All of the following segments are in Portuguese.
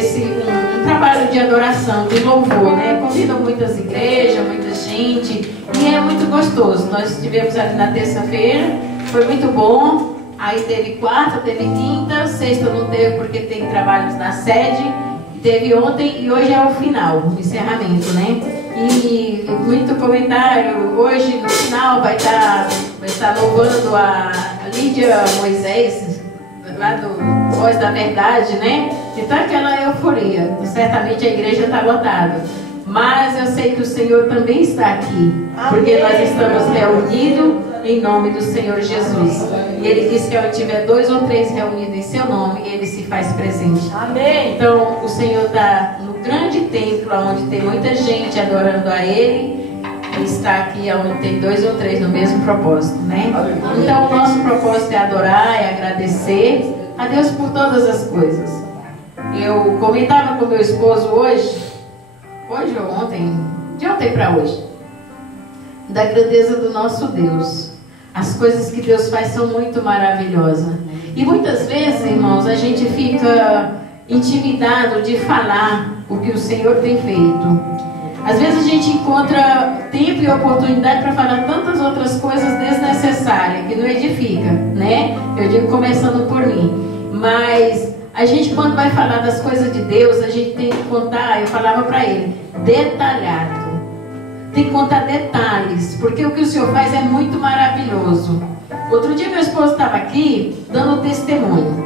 um trabalho de adoração, de louvor, né? Convidam muitas igrejas, muita gente, e é muito gostoso. Nós estivemos ali na terça-feira, foi muito bom. Aí teve quarta, teve quinta, sexta não teve porque tem trabalhos na sede, teve ontem e hoje é o final, o encerramento, né? E muito comentário, hoje no final vai estar louvando a Lídia Moisés, lá do Voz da Verdade, né? Então aquela euforia, certamente a igreja está lotada, mas eu sei que o Senhor também está aqui, porque nós estamos reunidos em nome do Senhor Jesus. E Ele disse que onde tiver 2 ou 3 reunidos em seu nome, Ele se faz presente. Amém. Então o Senhor está no grande templo, onde tem muita gente adorando a Ele, e está aqui onde tem 2 ou 3 no mesmo propósito, né? Então o nosso propósito é adorar, é agradecer a Deus por todas as coisas. Eu comentava com meu esposo hoje ou ontem, de ontem para hoje, da grandeza do nosso Deus. As coisas que Deus faz são muito maravilhosas. E muitas vezes, irmãos, a gente fica intimidado de falar o que o Senhor tem feito. Às vezes a gente encontra tempo e oportunidade para falar tantas outras coisas desnecessárias, que não edifica, né? Eu digo começando por mim. Mas a gente, quando vai falar das coisas de Deus, a gente tem que contar, eu falava para ele, detalhado. Tem que contar detalhes, porque o que o Senhor faz é muito maravilhoso. Outro dia meu esposo estava aqui dando testemunho.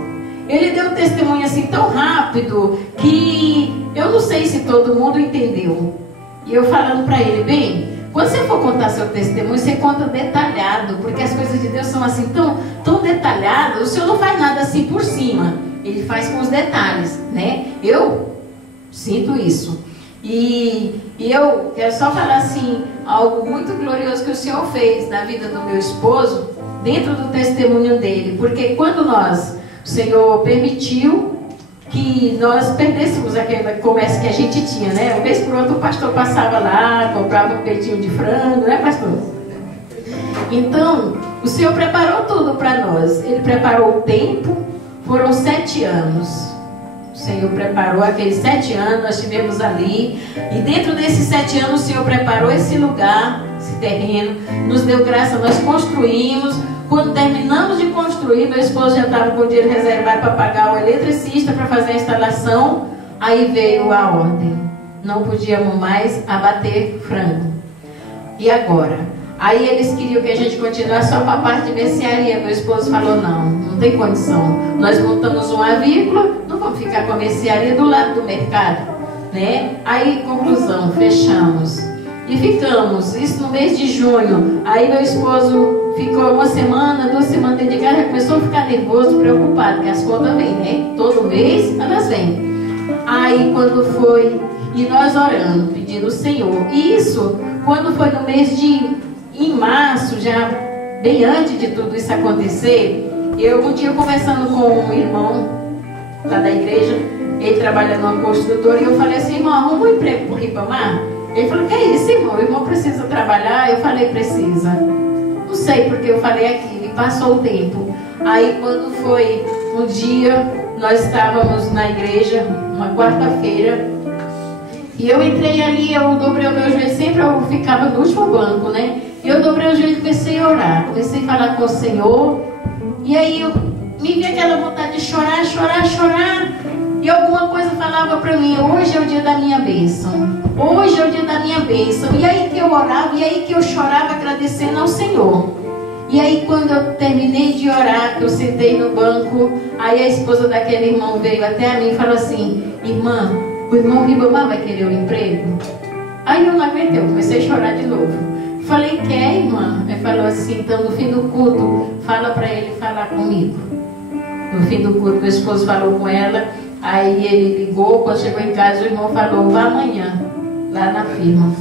Ele deu um testemunho assim tão rápido que eu não sei se todo mundo entendeu. E eu falando para ele, bem, quando você for contar seu testemunho, você conta detalhado, porque as coisas de Deus são assim tão detalhadas. O Senhor não faz nada assim por cima, Ele faz com os detalhes, né? Eu sinto isso. E eu quero só falar assim, algo muito glorioso que o Senhor fez na vida do meu esposo, dentro do testemunho dele. Porque quando o Senhor permitiu que nós perdêssemos aquele comércio que a gente tinha, né? Uma vez por outra o pastor passava lá, comprava um peitinho de frango, né, pastor? Então, o Senhor preparou tudo para nós. Ele preparou o tempo, foram 7 anos. O Senhor preparou aqueles 7 anos, nós estivemos ali. E dentro desses 7 anos, o Senhor preparou esse lugar, esse terreno, nos deu graça, nós construímos. Quando terminamos de construir, meu esposo já estava com o dinheiro reservado para pagar o eletricista para fazer a instalação. Aí veio a ordem: não podíamos mais abater frango. E agora? Aí eles queriam que a gente continuasse só para a parte de mercearia. Meu esposo falou, não tem condição. Nós montamos uma avícola, não vamos ficar com a mercearia do lado do mercado, né? Aí, conclusão, fechamos. E ficamos, isso no mês de junho. Aí meu esposo ficou 1 semana, 2 semanas dentro de casa, começou a ficar nervoso, preocupado, porque as contas vêm, né? Todo mês elas vêm. Aí quando foi, e nós orando, pedindo ao Senhor. E isso, quando foi no mês em março, já bem antes de tudo isso acontecer, eu um dia conversando com um irmão lá da igreja, ele trabalha numa construtora, e eu falei assim, irmão, arruma um emprego pro Ribamar? Ele falou, que é isso, irmão? O irmão precisa trabalhar? Eu falei, precisa. Não sei porque eu falei aquilo, e passou o tempo. Aí quando foi um dia, nós estávamos na igreja, uma quarta-feira, e eu entrei ali, eu dobrei o meu joelho, sempre eu ficava no último banco, né? E eu dobrei o joelho e comecei a orar, comecei a falar com o Senhor, e aí me vi aquela vontade de chorar, chorar, chorar, e alguma coisa falava para mim, hoje é o dia da minha bênção, hoje é o dia da minha bênção. E aí que eu orava, e aí que eu chorava agradecendo ao Senhor. E aí quando eu terminei de orar, que eu sentei no banco, aí a esposa daquele irmão veio até a mim e falou assim, irmã, o irmão Ribamar vai querer um emprego? Aí eu não aguentei, eu comecei a chorar de novo. Falei, quer, irmã? Ele falou assim, então no fim do culto, fala para ele falar comigo. No fim do culto, meu esposo falou com ela, aí ele ligou, quando chegou em casa, o irmão falou, vá amanhã, lá na firma.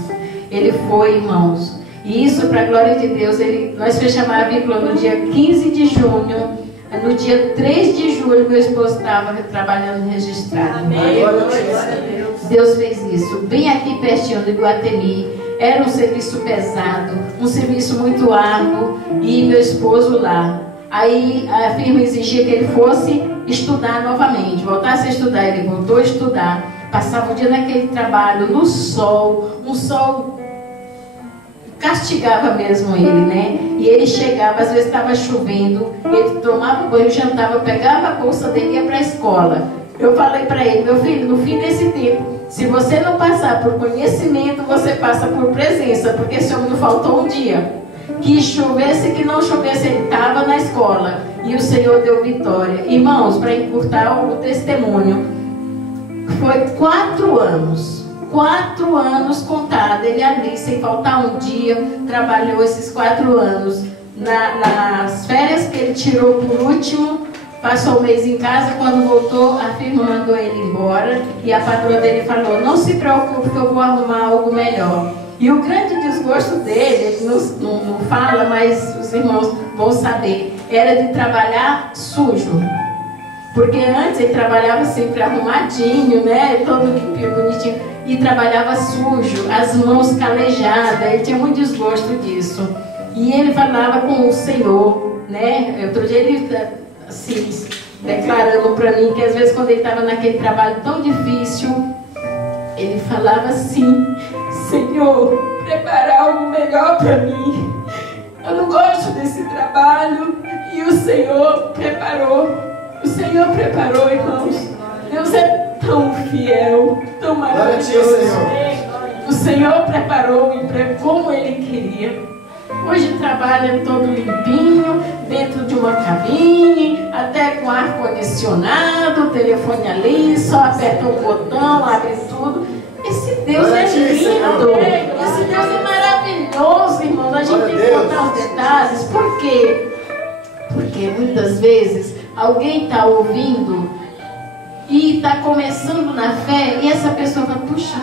Ele foi, irmãos, e isso para a glória de Deus, nós fechamos a avícola no dia 15 de junho, no dia 3 de julho, meu esposo estava trabalhando registrado. Amém. Deus fez isso, bem aqui pertinho do Iguatemi. Era um serviço pesado, um serviço muito árduo, e meu esposo lá. Aí a firma exigia que ele fosse estudar novamente, voltasse a estudar. Ele voltou a estudar, passava o dia naquele trabalho, no sol, um sol castigava mesmo ele, né? E ele chegava, às vezes estava chovendo, ele tomava banho, jantava, pegava a bolsa dele e ia para a escola. Eu falei para ele: meu filho, no fim desse tempo, se você não passar por conhecimento, você passa por presença, porque esse homem não faltou um dia. Que chovesse, que não chovesse, ele estava na escola. E o Senhor deu vitória. Irmãos, para encurtar o testemunho, foi 4 anos. 4 anos contados. Ele ali, sem faltar um dia, trabalhou esses 4 anos. Nas férias que ele tirou por último, passou um mês em casa. Quando voltou, a firma mandou ele embora. E a patroa dele falou: não se preocupe que eu vou arrumar algo melhor. E o grande desgosto dele, ele não fala, mas os irmãos vão saber, era de trabalhar sujo. Porque antes ele trabalhava sempre arrumadinho, né? Todo limpinho, bonitinho. E trabalhava sujo, as mãos calejadas. Ele tinha muito desgosto disso. E ele falava com o Senhor, né? Outro dia ele, assim, declarando para mim que às vezes quando ele estava naquele trabalho tão difícil, ele falava assim: Senhor, prepara algo melhor para mim. Eu não gosto desse trabalho. E o Senhor preparou. O Senhor preparou, irmãos. Deus é tão fiel, tão maravilhoso. O Senhor preparou como Ele queria. Hoje trabalha todo limpinho, dentro de uma cabine, até com ar-condicionado, telefone ali, só aperta o botão, abre tudo. Esse Deus é lindo, esse Deus é maravilhoso, irmãos. A gente tem que contar os detalhes. Por quê? Porque muitas vezes alguém está ouvindo e está começando na fé e essa pessoa fala: puxa,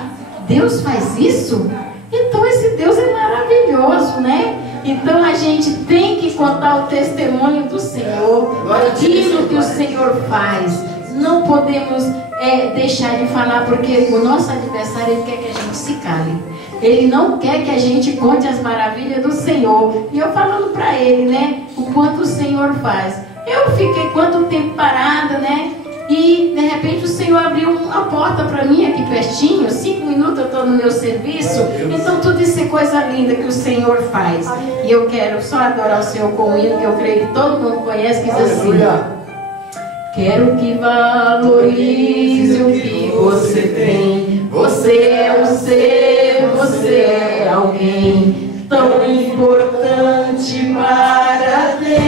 Deus faz isso? Então esse Deus é maravilhoso, né? Então a gente tem que contar o testemunho do Senhor, aquilo que o Senhor faz. Não podemos deixar de falar, porque o nosso adversário, ele quer que a gente se cale. Ele não quer que a gente conte as maravilhas do Senhor. E eu falando para ele, né, o quanto o Senhor faz. Eu fiquei quanto tempo parada, né? E de repente o Senhor abriu uma porta para mim aqui pertinho. 5 minutos eu estou no meu serviço. Então tudo isso é coisa linda que o Senhor faz. E eu quero só adorar o Senhor com o hino que eu creio que todo mundo conhece, que diz assim: quero que valorize o que você tem. Você é um ser, você é alguém tão importante para Deus.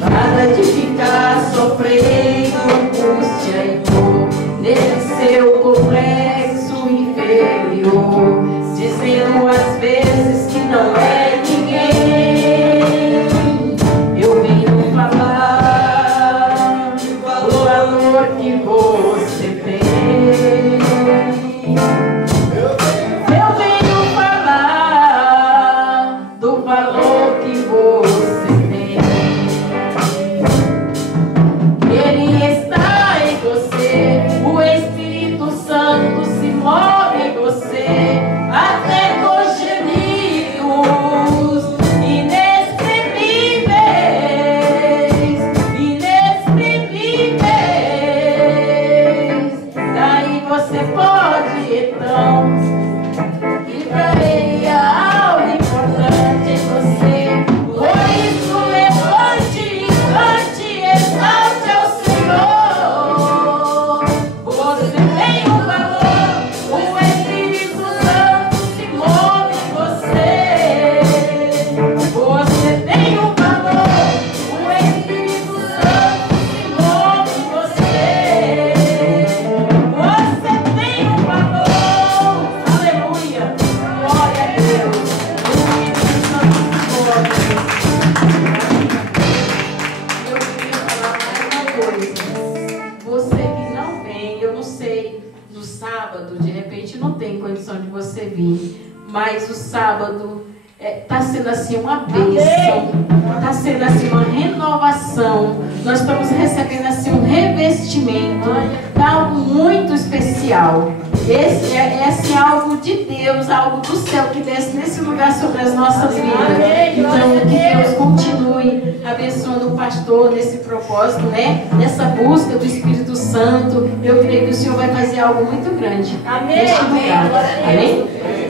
Para de ficar sofrendo angústia e dor nesse seu complexo inferior, dizendo às vezes que não é ninguém. Eu venho falar do valor que você tem. Eu venho falar do valor que você tem. Ele está em você, o Espírito Santo se move em você, até com gemidos inexprimíveis, inexprimíveis. Daí você pode então ir para ele, algo importante em você. Por isso levante e cante, exalte ao Senhor. Você tem um valor, o Espírito Santo se move em você. Você tem um valor, o Espírito Santo se move em você. Você tem um valor, aleluia, glória a Deus. O Espírito Santo se move. Eu queria falar mais uma coisa. Você que não vem, eu não sei, no sábado, de repente não tem condição de você vir, mas o sábado está sendo assim uma bênção, está sendo assim uma renovação. Nós estamos recebendo assim um revestimento, algo muito especial. especial. Esse é assim, algo de Deus, algo do céu que desce nesse lugar sobre as nossas vidas. Então, que Deus continue abençoando o pastor nesse propósito, né? Nessa busca do Espírito Santo. Eu creio que o Senhor vai fazer algo muito grande neste lugar. Amém?